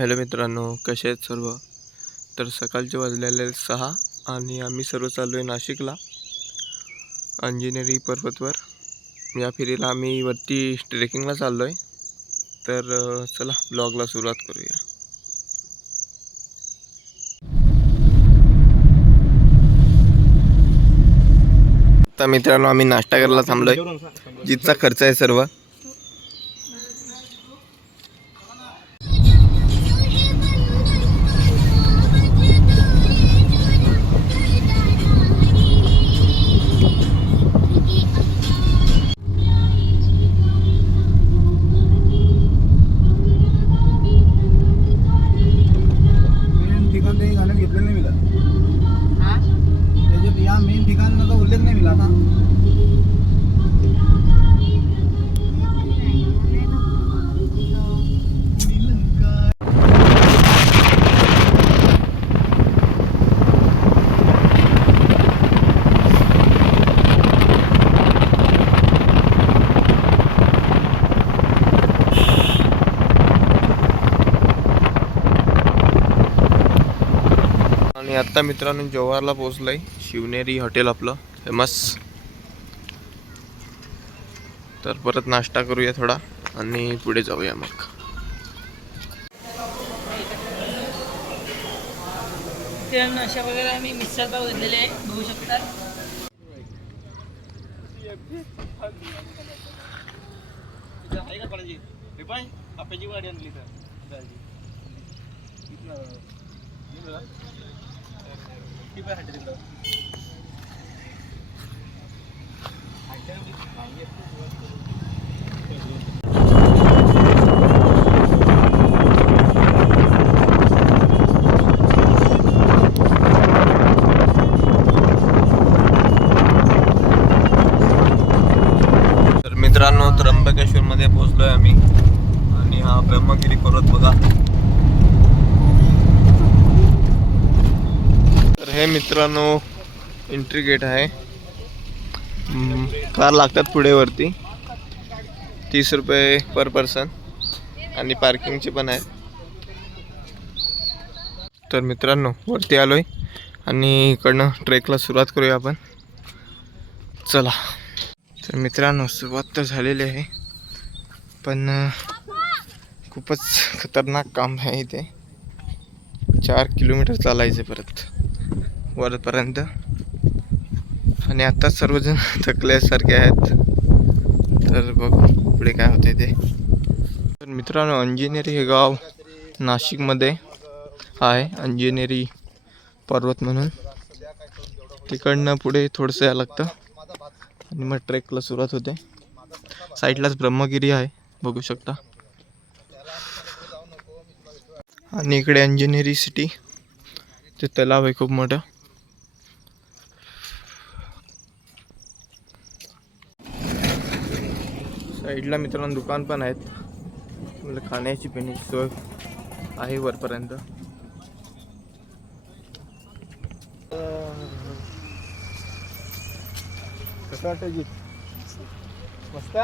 Hello मित्रांनो, कसे आहेत सर्व? तर सकाळचे वाजलेले 6 आणि आम्ही सर्व चाललो आहे नाशिकला अंजनेरी पर्वतवर. या फेरीला आम्ही वरती ट्रेकिंगला चाललो आहे. तर चला ब्लॉगला सुरुवात करूया. तर मित्रांनो, आम्ही नाश्ता करायला थांबलोय. जिथचा खर्च आहे सर्व. मेन ठिकाणाचा उल्लेख नाही मिळाला ना. आणि आता मित्रांनो जव्हारला पोहोचलोय. शिवनेरी हॉटेल आपलं फेमस. तर परत नाश्ता करूया थोडा आणि पुढे जाऊया मग. अशा वगैरे आम्ही मिसळ पाव घेतलेले आहे, बघू शकतात. तर मित्रांनो, त्र्यंबकेश्वर मध्ये पोहोचलोय आम्ही. आणि हा ब्रह्मगिरी पर्वत बघा. तर हे मित्रांनो एंट्री गेट आहे. कार लागतात पुढे वरती. 30 रुपये पर पर्सन आणि पार्किंगचे पण आहे. तर मित्रांनो वरती आलोय आणि इकडनं ट्रेकला सुरुवात करूया आपण. चला. तर मित्रांनो सुरुवात तर झालेली आहे, पण खूपच खतरनाक काम आहे इथे. 4 किलोमीटर चालायचे परत वरपर्यंत. आणि आत्ताच सर्वजण थकल्यासारखे आहेत. तर बघू पुढे काय होते ते. तर मित्रांनो अंजनेरी हे गाव नाशिकमध्ये आहे. अंजनेरी पर्वत म्हणून. तिकडनं पुढे थोडंसं यावं लागतं आणि मग ट्रेकला सुरुवात होते. साईडलाच ब्रह्मगिरी आहे, बघू शकता. आणि इकडे अंजनेरी सिटी, ते तलाव आहे खूप मोठं. साईडला मित्रांनो दुकान पण आहेत. म्हणजे खाण्याची पिण्याची सोय आहे वरपर्यंत. कसं वाटतं जी? मस्त.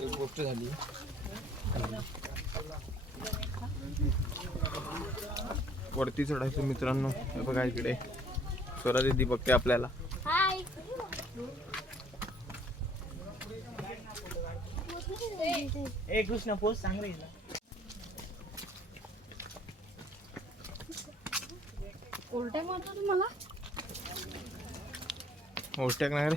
एक गोष्ट झाली. वरती चढायचं मित्रांनो. हे बघा इकडे स्वरा दीदी बघते आपल्याला. ए कृष्ण पोस्ट सांग रे. ओरटे मारतो तुम्हाला. ओरट्याक नाही रे.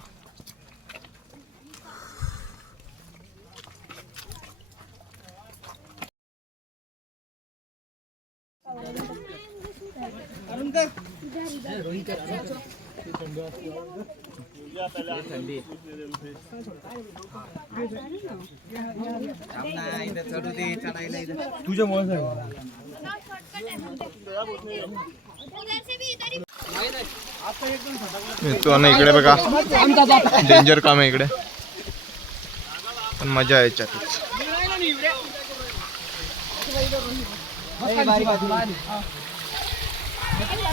तुझ्यामुळे तो ना इकडे बघा डेंजर काम आहे इकडे, पण मजा आहे याच्यातच.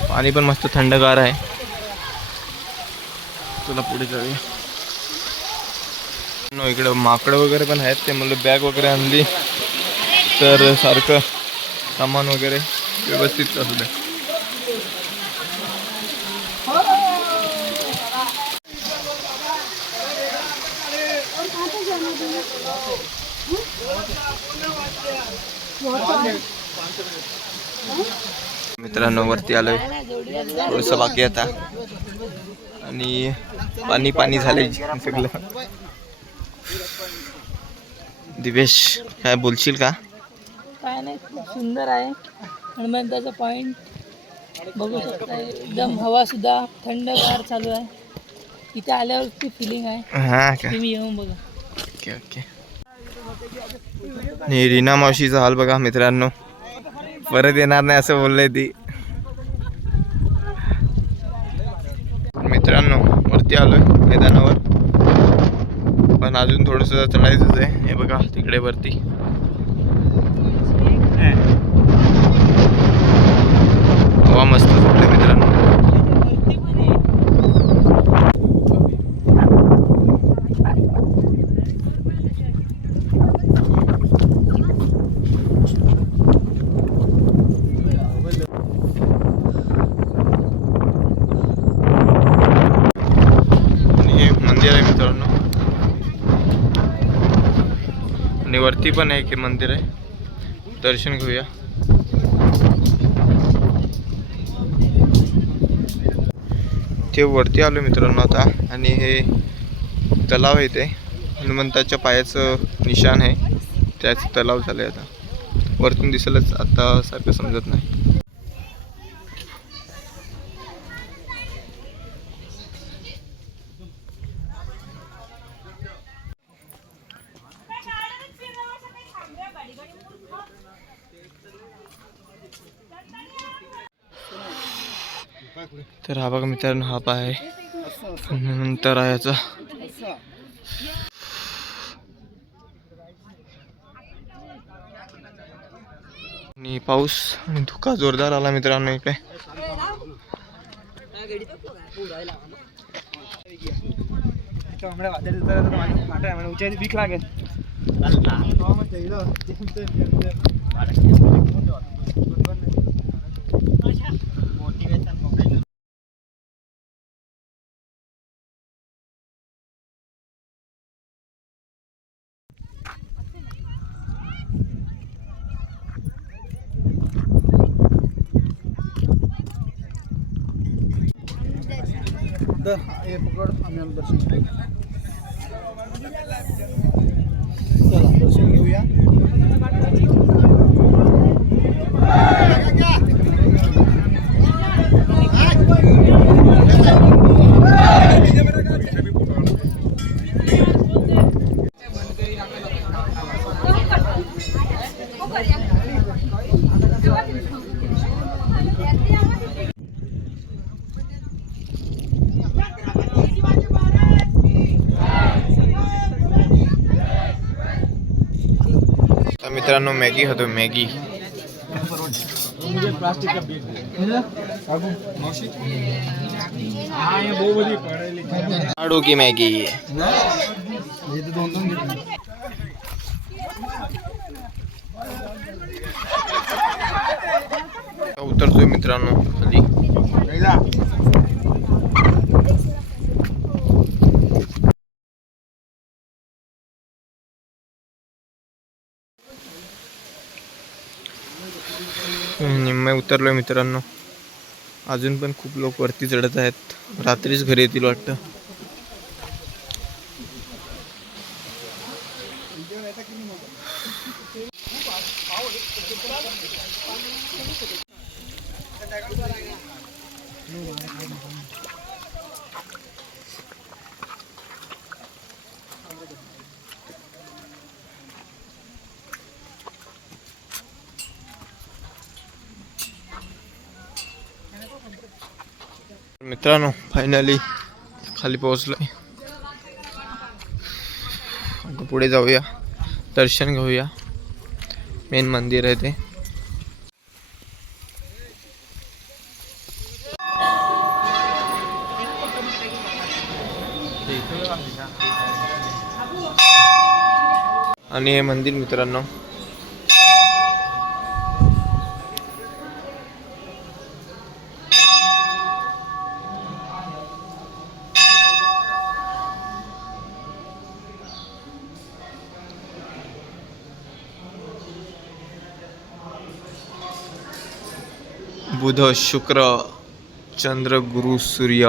पाणी पण मस्त थंडगार आहे. चला पुढे जाऊया. इकडं माकडं वगैरे पण आहेत. ते मला बॅग वगैरे आणली तर सारखं सामान वगैरे व्यवस्थित असू द्या. मित्रांनो वरती आलोय, थोडंसं बाकी आता आणि पाणी पाणी झालंय सगळं. दिवेश काय बोलशील का? काय नाही, खूप सुंदर आहे. हनुमंताचा पॉइंट बघू शकता. एकदम हवा सुद्धा थंडगार चालू आहे. इथे आल्यावर ती फिलिंग आहे. हा का? तुम्ही येऊन बघा. Okay okay. आणि रीना मावशीचा हाल बघा मित्रांनो, परत येणार नाही असं बोललंय ती. मित्रांनो वरती आलोय मैदानावर, पण अजून थोडंसं चढायचंच आहे. हे बघा तिकडे वरती हवा मस्त सुटली मित्रांनो. मंदिर आहे मित्रांनो, आणि वरती पण आहे की मंदिर आहे. दर्शन घेऊया. ते वरती आलो मित्रांनो आता, आणि हे तलाव आहे, ते हनुमंताच्या पायाचं निशाण आहे, त्याच तलाव झालंय. आता वरतून दिसलंच, आता सारखं समजत नाही. तर हा बघा मित्रांनो, हा पाय आहे नंतर याचा. आणि पाऊस आणि धुका जोरदार आला मित्रांनो इकडे. भीक लागेल. हे पकड, आम्ही दर्शन घेऊ. चला दर्शन घेऊया. मित्रांनो मॅगी खातो, मॅगी. आडू की मॅगी. उतरतोय मित्रांनो खाली. निम्मे उतरलोय मित्रांनो. अजून पण खूप लोक वरती चढत आहेत. रात्रीच घरी येतील वाटतं. मित्रांनो फायनली खाली पोहोचलोय. पुढे जाऊया, दर्शन घेऊया. मेन मंदिर आहे ते. आणि हे मंदिर मित्रांनो बुध शुक्र चंद्र गुरु सूर्य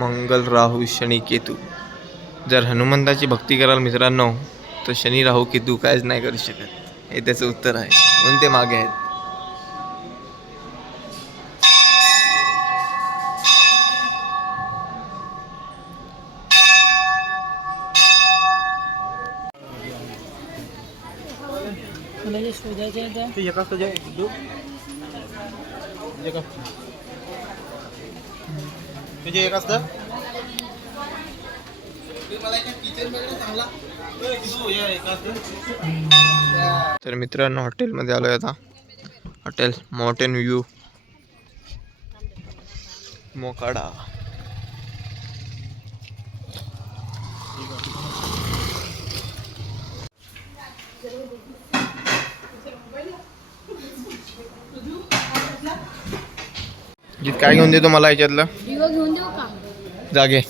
मंगल राहू शनी केतू. जर हनुमंताची भक्ती कराल मित्रांनो तर शनी राहू केतू कायच नाही करू शकत. हे त्याचं उत्तर आहे म्हणून ते मागे आहेत. मला जे शोधायचे आहे त्या ते एकाच जे दो एका ते जे एक असतं तर मित्रांनो हॉटेलमध्ये आलो आहे आता. Hotel mountain view Mokhada. जित काय घेऊन देतो मला याच्यातलं विवो घेऊन देऊ का? जागे